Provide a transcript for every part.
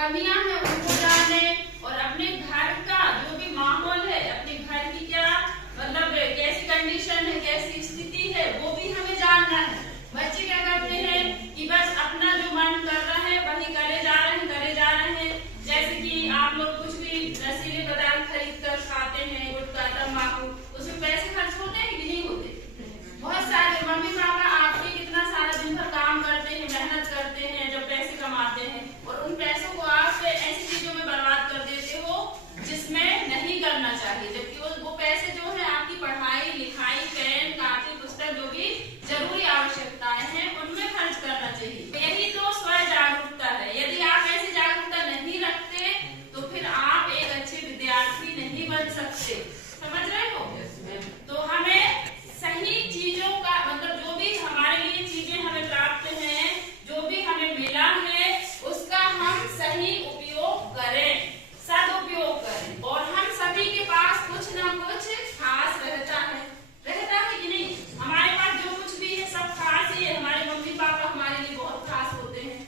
कमियां हैं उनको जाने, और अपने घर का जो भी माहौल है, अपने घर की क्या मतलब कैसी कंडीशन है, कैसी स्थिति है, वो भी हमें जानना है। बच्चे क्या करते हैं कि बस अपना जो मन कर रहा है वही करे जा रहे हैं। जैसे कि आप लोग कुछ भी नशीले पदार्थ खरीद कर खाते हैं, गुटखा तंबाकू, उसमें पैसे खर्च होते हैं कि नहीं होते? बहुत सारे मम्मी पापा आपके कितना सारा दिन भर काम करते हैं, मेहनत करते हैं, जब पैसे कमाते हैं, और उन पैसों को आप ऐसी चीजों में बर्बाद कर देते हो जिसमें नहीं करना चाहिए, जबकि वो पैसे जो है आपकी पढ़ाई लिखाई, पेन कापी पुस्तक जो भी जरूरी आवश्यकताएं हैं उनमें खर्च करना चाहिए। यही तो स्व जागरूकता है। यदि आप ऐसी जागरूकता नहीं रखते तो फिर आप एक अच्छे विद्यार्थी नहीं बन सकते। समझ रहे हो? तो हमें सही चीजों का मतलब जो भी हमारे लिए चीजें हमें प्राप्त हैं, जो भी हमें मिला है, उसका हम सही उपयोग करें, सदुपयोग करें। और हम सभी के पास कुछ ना कुछ खास रहता है कि नहीं? हमारे पास जो कुछ भी है सब खास ही है। हमारे मम्मी पापा हमारे लिए बहुत खास होते हैं,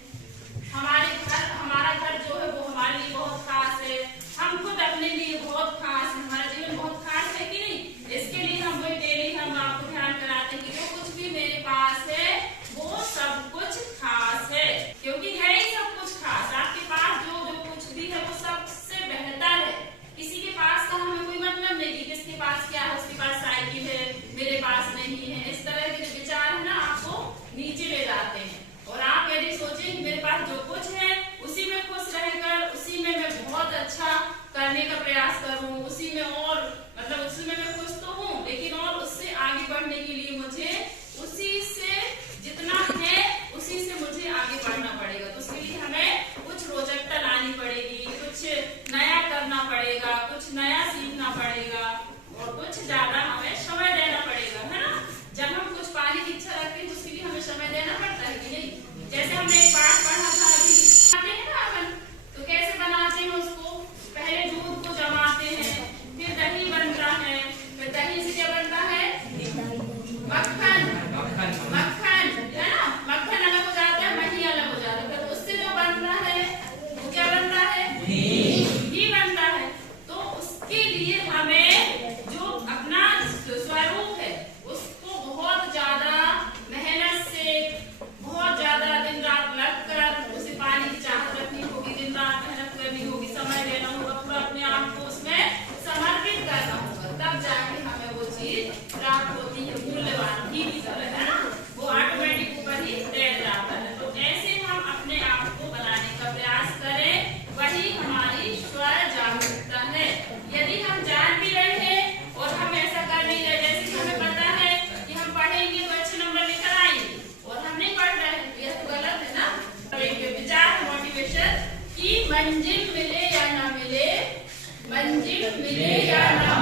हमारा घर जो है वो हमारे लिए बहुत खास है, हम खुद अपने लिए बहुत खास है, हमारा जीवन बहुत खास है कि नहीं? इसके लिए हम वही डेली हम आपको ध्यान कराते हैं कि जो कुछ भी मेरे पास है वो सब कुछ खास है, क्योंकि है ही सब कुछ खास। आपके पास जो कुछ भी है वो सबसे बेहतर है। किसी के पास का हमें कोई मतलब नहीं कि किसके पास क्या है, उसके पास साइकिल है मेरे पास नहीं है। इस तरह के जो विचार है ना आपको नीचे ले जाते हैं। और आप यदि सोचें कि मेरे पास जो कुछ है उसी में खुश रहकर उसी में मैं बहुत अच्छा करने का प्रयास करूं, उसी में और मतलब उसी में मैं खुश तो हूं, लेकिन और उससे आगे बढ़ने के लिए मुझे उसी से जितना है उसी से मुझे आगे बढ़ना पड़ेगा। तो उसके लिए हमें कुछ रोचकता लानी पड़ेगी, कुछ नया करना पड़ेगा, कुछ नया सीखना पड़ेगा, और कुछ ज्यादा हमें समय देना पड़ेगा, है ना? जब हम कुछ पाने की इच्छा रखते हैं तो उसके लिए हमें समय देना पड़ता है कि नहीं? जैसे हमने एक पाठ पढ़ा था अभी, बनाते हैं ना अपन, तो कैसे बनाते हैं उसको? पहले दूध को जमाते हैं, फिर दही बनता है, फिर दही से क्या बनता है? मक्खन, है ना? मक्खन अलग हो जाता है, मही अलग हो जाता है, फिर उससे जो बनता है वो क्या बनता है? घी बनता है। तो उसके लिए हमें जो अपना स्वरूप है उसको बहुत ज्यादा मेहनत से, बहुत ज्यादा दिन रात लगकर उसे पाने की चाहत रखनी होगी, दिन रात मेहनत करनी होगी, समय देना होगा, पूरा अपने आप को उसमें समर्पित करना होगा, तब जाके हमें वो चीज प्राप्त होती है। मूल्यवान घी की तरह, है ना? वो ऑटोमेटिक ऊपर ही तैर जाता है। तो ऐसे हम अपने आप को बनाने का प्रयास करें, वही हमारी स्व जागरूकता है। यदि हम जान भी रहे हैं और हम ऐसा कर नहीं रहे, जैसे कि हमें पता है कि हम पढ़ेंगे तो अच्छे नंबर लेकर आएंगे, और हम नहीं पढ़ रहे हैं, तो यह तो गलत है ना? एक विचार मोटिवेशन कि मंजिल मिले या ना मिले, मंजिल मिले या ना